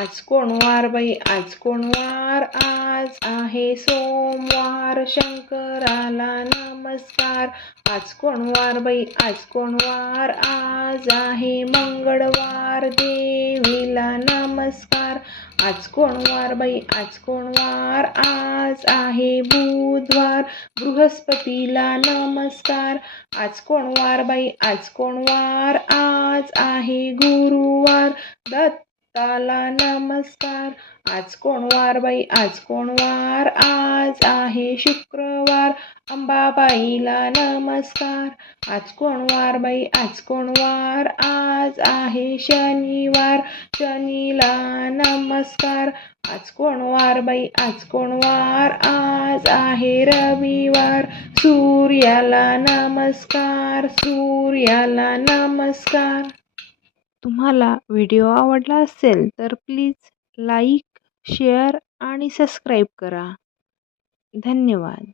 आज कोणवार बाई आज कोणवार आज आहे सोमवार. शंकराला नमस्कार. आज कोणवार बाई आज कोणवार आज आहे मंगळवार. देवीला नमस्कार. आज कोणवार बाई आज कोणवार आज आहे बुधवार. बृहस्पतीला नमस्कार. आज कोणवार बाई आज कोणवार आज आहे गुरुवार. दत्त भक्ताला नमस्कार. आज कोण वार बाई? आज कोणवार आज आहे शुक्रवार. अंबाबाईला नमस्कार. आज कोणवार बाई? आज कोणवार आज आहे शनिवार. शनीला नमस्कार. आज कोणवार बाई? आज कोणवार आज आहे रविवार. सूर्याला नमस्कार. सूर्याला नमस्कार. तुम्हाला व्हिडिओ आवडला असेल तर प्लीज लाईक शेअर आणि सबस्क्राईब करा. धन्यवाद.